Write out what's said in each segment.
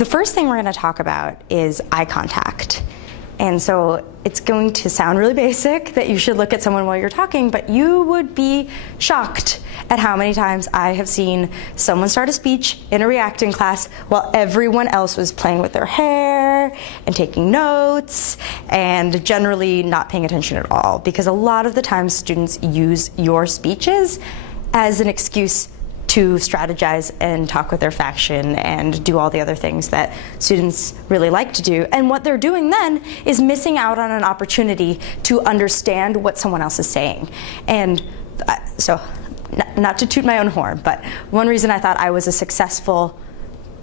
The first thing we're going to talk about is eye contact. And so it's going to sound really basic that you should look at someone while you're talking, but you would be shocked at how many times I have seen someone start a speech in a reacting class while everyone else was playing with their hair and taking notes and generally not paying attention at all, because a lot of the times students use your speeches as an excuse to strategize and talk with their faction and do all the other things that students really like to do. And what they're doing then is missing out on an opportunity to understand what someone else is saying. And so, not to toot my own horn, but one reason I thought I was a successful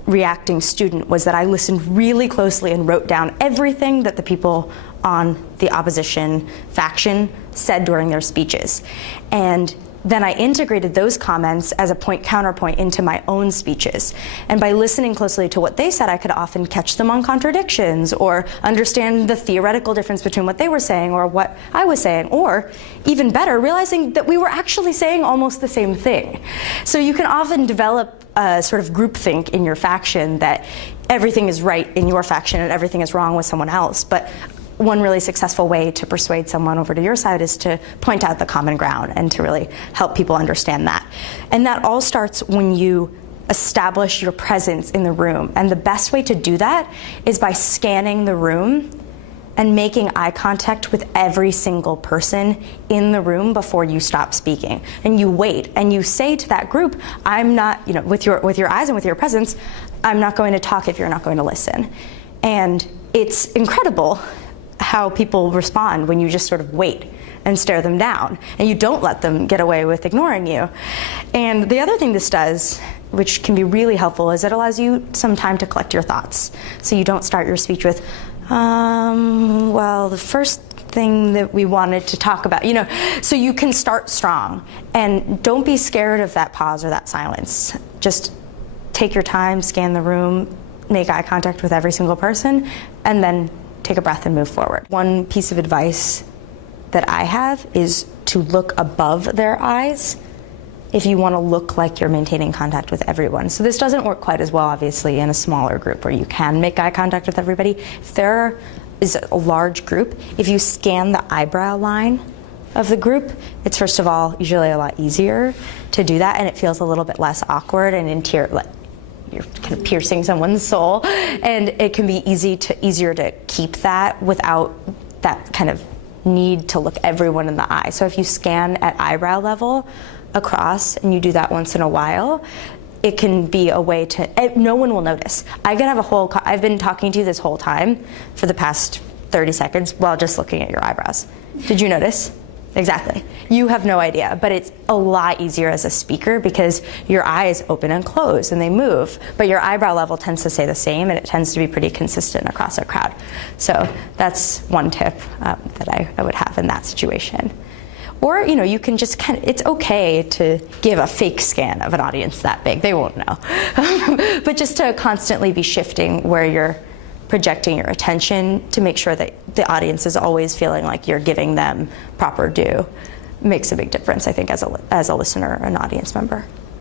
reacting student was that I listened really closely and wrote down everything that the people on the opposition faction said during their speeches. And then I integrated those comments as a counterpoint into my own speeches. And by listening closely to what they said, I could often catch them on contradictions or understand the theoretical difference between what they were saying or what I was saying, or even better, realizing that we were actually saying almost the same thing. So you can often develop a sort of groupthink in your faction that everything is right in your faction and everything is wrong with someone else. But one really successful way to persuade someone over to your side is to point out the common ground and to really help people understand that. And that all starts when you establish your presence in the room. And the best way to do that is by scanning the room and making eye contact with every single person in the room before you stop speaking. And you wait and you say to that group, I'm not, with your eyes and with your presence, I'm not going to talk if you're not going to listen. And it's incredible how people respond when you just sort of wait and stare them down and you don't let them get away with ignoring you. And the other thing this does, which can be really helpful, is it allows you some time to collect your thoughts. So you don't start your speech with, well, the first thing that we wanted to talk about, so you can start strong. And don't be scared of that pause or that silence. Just take your time, scan the room, make eye contact with every single person, and then take a breath and move forward. One piece of advice that I have is to look above their eyes if you want to look like you're maintaining contact with everyone. So this doesn't work quite as well, obviously, in a smaller group where you can make eye contact with everybody. If there is a large group, if you scan the eyebrow line of the group, it's first of all usually a lot easier to do that, and it feels a little bit less awkward and you're kind of piercing someone's soul, and it can be easier to keep that without that kind of need to look everyone in the eye. So if you scan at eyebrow level across and you do that once in a while, it can be a way to, no one will notice. I've been talking to you this whole time for the past 30 seconds while just looking at your eyebrows. Did you notice? Exactly. You have no idea, but it's a lot easier as a speaker because your eyes open and close and they move, but your eyebrow level tends to stay the same and it tends to be pretty consistent across a crowd. So that's one tip that I would have in that situation. Or, you can just it's okay to give a fake scan of an audience that big. They won't know. But just to constantly be shifting where you're projecting your attention to make sure that the audience is always feeling like you're giving them proper due makes a big difference, I think, as a listener or an audience member.